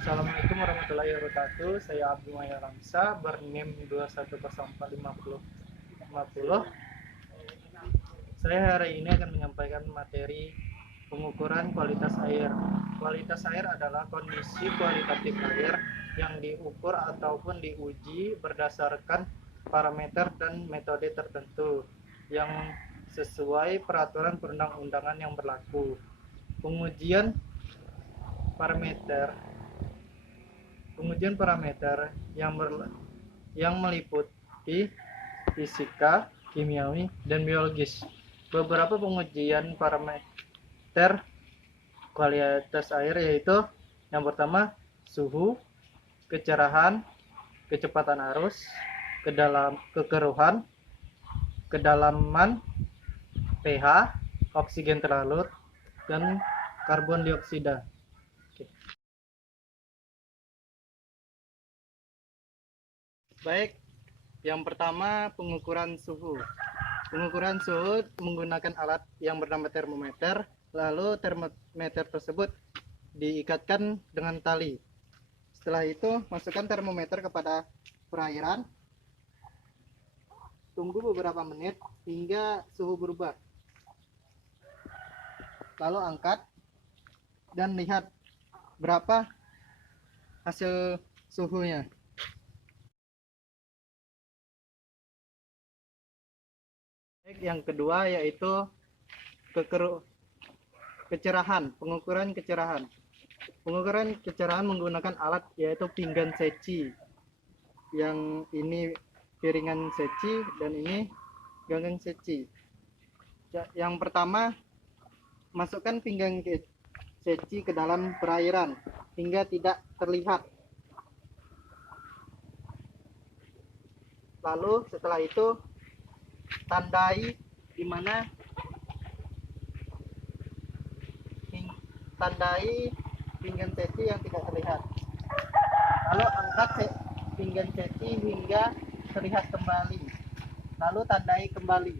Assalamualaikum warahmatullahi wabarakatuh. Saya Abdul Maya Ramsa, bernim 2104550. Saya hari ini akan menyampaikan materi pengukuran kualitas air. Kualitas air adalah kondisi kualitatif air yang diukur ataupun diuji berdasarkan parameter dan metode tertentu yang sesuai peraturan perundang-undangan yang berlaku. Pengujian parameter Pengujian parameter yang meliputi fisika, kimiawi, dan biologis. Beberapa pengujian parameter kualitas air yaitu yang pertama suhu, kecerahan, kecepatan arus, kekeruhan, kedalaman, pH, oksigen terlarut, dan karbon dioksida. Baik, yang pertama pengukuran suhu. Pengukuran suhu menggunakan alat yang bernama termometer, lalu termometer tersebut diikatkan dengan tali. Setelah itu, masukkan termometer kepada perairan. Tunggu beberapa menit hingga suhu berubah. Lalu angkat dan lihat berapa hasil suhunya. Yang kedua yaitu kecerahan, pengukuran kecerahan. Pengukuran kecerahan menggunakan alat yaitu pinggan seci. Yang ini piringan seci dan ini ganggang seci. Yang pertama, masukkan pinggan seci ke dalam perairan hingga tidak terlihat. Lalu setelah itu tandai di mana pinggan seci yang tidak terlihat. Lalu angkat pinggan seci hingga terlihat kembali. Lalu tandai kembali.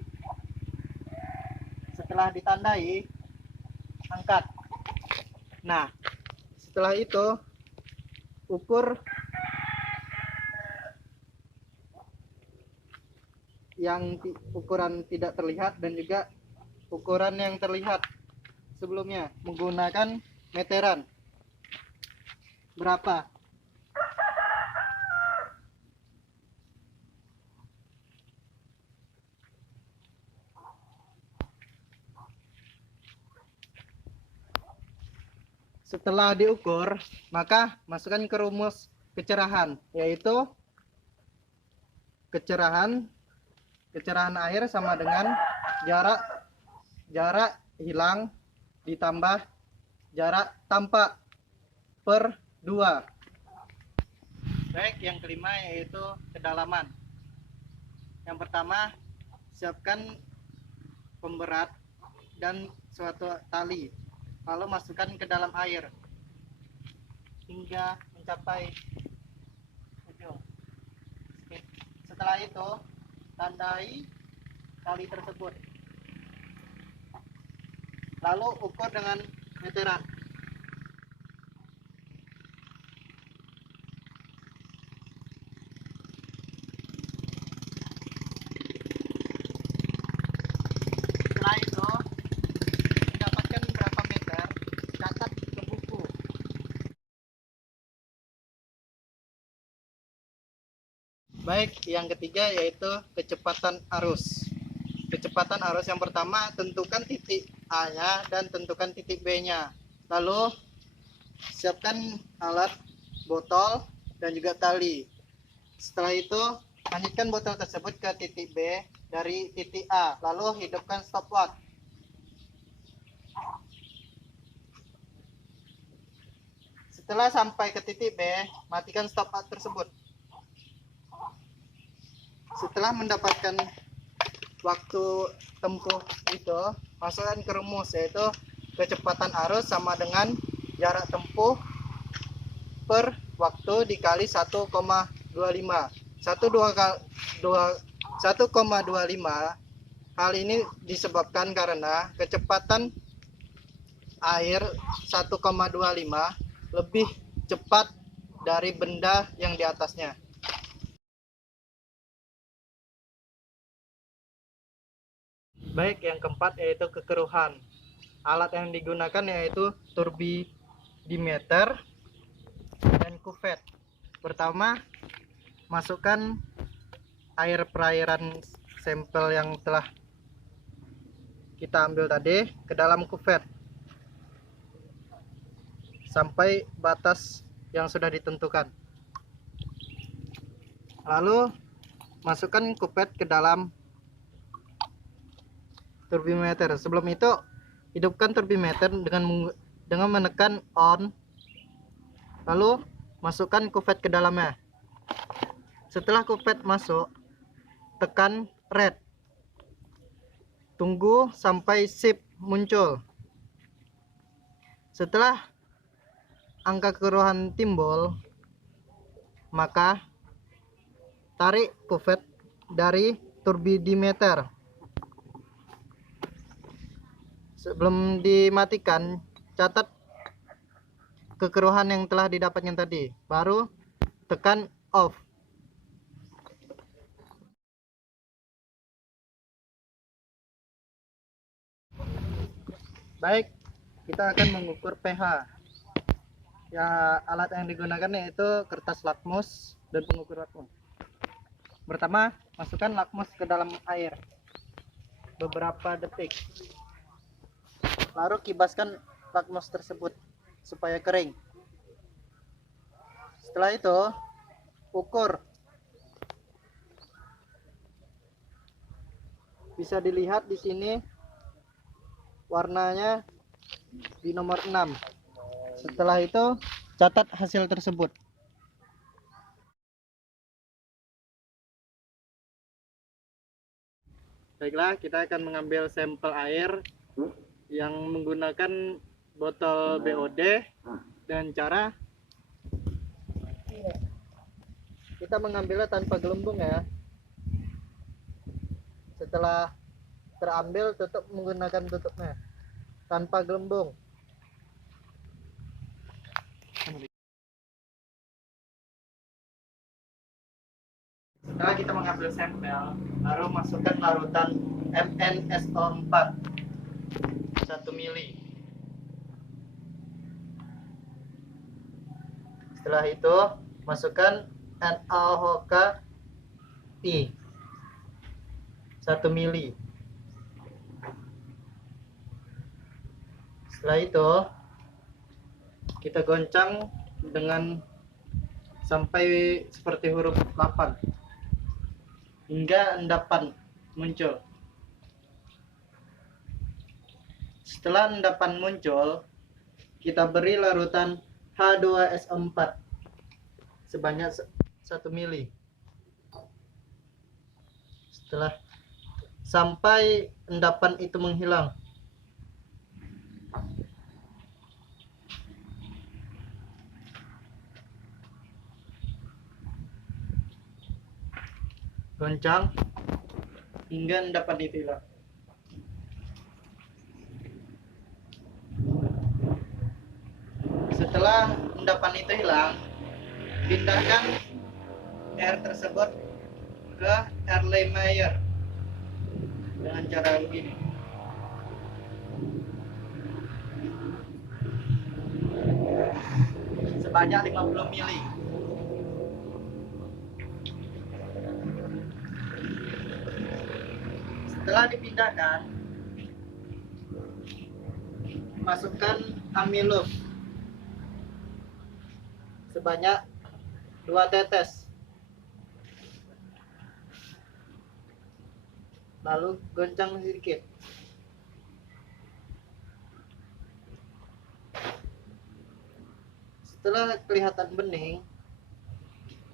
Setelah ditandai, angkat. Nah, setelah itu ukur yang ukuran tidak terlihat dan juga ukuran yang terlihat sebelumnya menggunakan meteran. Berapa? Setelah diukur, maka masukkan ke rumus kecerahan, yaitu kecerahan air sama dengan jarak hilang ditambah jarak tampak per 2. Baik, yang kelima yaitu kedalaman. Yang pertama, siapkan pemberat dan suatu tali, lalu masukkan ke dalam air hingga mencapai ujung. Setelah itu tandai tali tersebut, lalu ukur dengan meteran. Setelah itu mendapatkan berapa meter, catat ke buku. Baik, yang ketiga yaitu kecepatan arus. Kecepatan arus yang pertama, tentukan titik A-nya dan tentukan titik B-nya. Lalu siapkan alat, botol, dan juga tali. Setelah itu, lanjutkan botol tersebut ke titik B dari titik A. Lalu hidupkan stopwatch. Setelah sampai ke titik B, matikan stopwatch tersebut. Setelah mendapatkan waktu tempuh itu, masukkan ke rumus, yaitu kecepatan arus sama dengan jarak tempuh per waktu dikali 1,25. 1,25. Hal ini disebabkan karena kecepatan air 1,25 lebih cepat dari benda yang di atasnya. Baik, yang keempat yaitu kekeruhan. Alat yang digunakan yaitu turbidimeter dan kuvet. Pertama, masukkan air perairan sampel yang telah kita ambil tadi ke dalam kuvet sampai batas yang sudah ditentukan. Lalu masukkan kuvet ke dalam turbimeter. Sebelum itu, hidupkan turbimeter dengan menekan on. Lalu masukkan kuvet ke dalamnya. Setelah kuvet masuk, tekan red. Tunggu sampai sip muncul. Setelah angka kekeruhan timbul, maka tarik kuvet dari turbidimeter. Sebelum dimatikan, catat kekeruhan yang telah didapatnya tadi. Baru tekan off. Baik, kita akan mengukur pH. Ya, alat yang digunakan yaitu kertas lakmus dan pengukur lakmus. Pertama, masukkan lakmus ke dalam air beberapa detik. Lalu kibaskan lakmus tersebut supaya kering. Setelah itu, ukur. Bisa dilihat di sini warnanya di nomor 6. Setelah itu, catat hasil tersebut. Baiklah, kita akan mengambil sampel air yang menggunakan botol BOD dan cara kita mengambilnya tanpa gelembung ya. Setelah terambil, tutup menggunakan tutupnya tanpa gelembung. Setelah kita mengambil sampel, lalu masukkan larutan MnSO4 1 mili. Setelah itu masukkan NaOH I 1 mili. Setelah itu kita goncang dengan sampai seperti huruf 8 hingga endapan muncul. Setelah endapan muncul, kita beri larutan H2SO4 sebanyak 1 mili. Setelah sampai endapan itu menghilang. Goncang hingga endapan itu hilang. Setelah endapan itu hilang, pindahkan air tersebut ke Erlenmeyer dengan cara begini. Sebanyak 50 mili. Setelah dipindahkan, masukkan amilum sebanyak 2 tetes. Lalu goncang sedikit. Setelah kelihatan bening,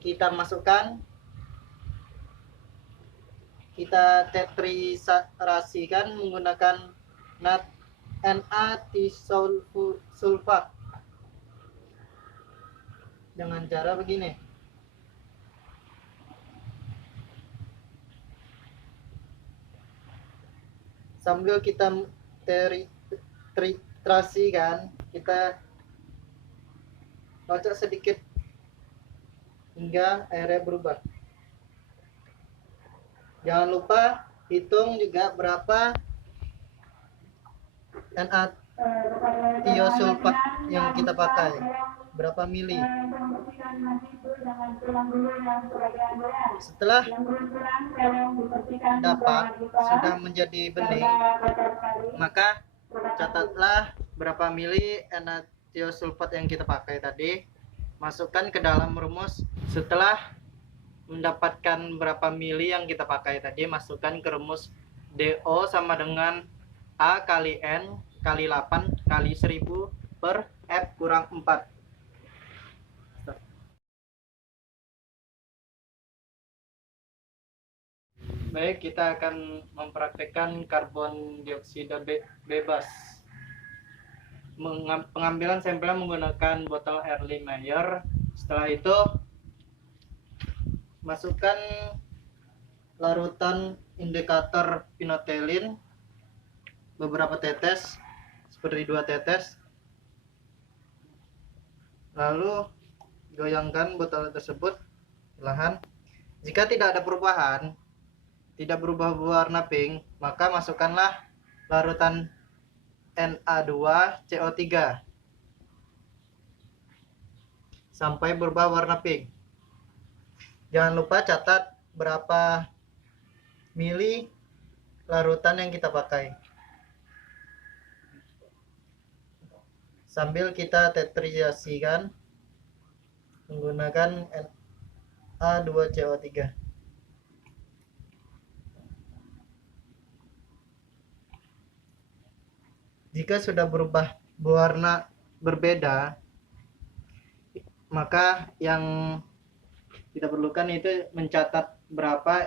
kita masukkan, kita tetrasasikan menggunakan NaTisulfat dengan cara begini. Sambil kita titrasikan, kita kocok sedikit hingga airnya berubah. Jangan lupa hitung juga berapa Na-tiosulfat yang kita pakai, berapa mili. Setelah dapat sudah menjadi bening, maka catatlah berapa mili Na-tiosulfat yang kita pakai tadi, masukkan ke dalam rumus. Setelah mendapatkan berapa mili yang kita pakai tadi, masukkan ke rumus DO sama dengan A kali N kali 8 kali 1000 per F kurang 4. Baik, kita akan mempraktekkan karbon dioksida bebas. Pengambilan sampelnya menggunakan botol Erlenmeyer Mayer. Setelah itu masukkan larutan indikator pinotelin beberapa tetes, seperti 2 tetes. Lalu goyangkan botol tersebut perlahan. Jika tidak ada perubahan, tidak berubah warna pink, maka masukkanlah larutan Na2CO3 sampai berubah warna pink. Jangan lupa catat berapa mili larutan yang kita pakai, sambil kita tetrisasikan menggunakan Na2CO3. Jika sudah berubah warna berbeda, maka yang kita perlukan itu mencatat berapa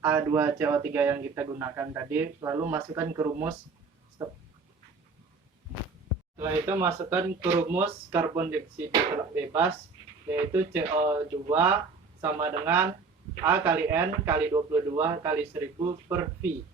Na2CO3 yang kita gunakan tadi, lalu masukkan ke rumus. Setelah itu masukkan ke rumus karbon dioksida bebas, yaitu CO2 sama dengan A kali N kali 22 kali 1000 per V.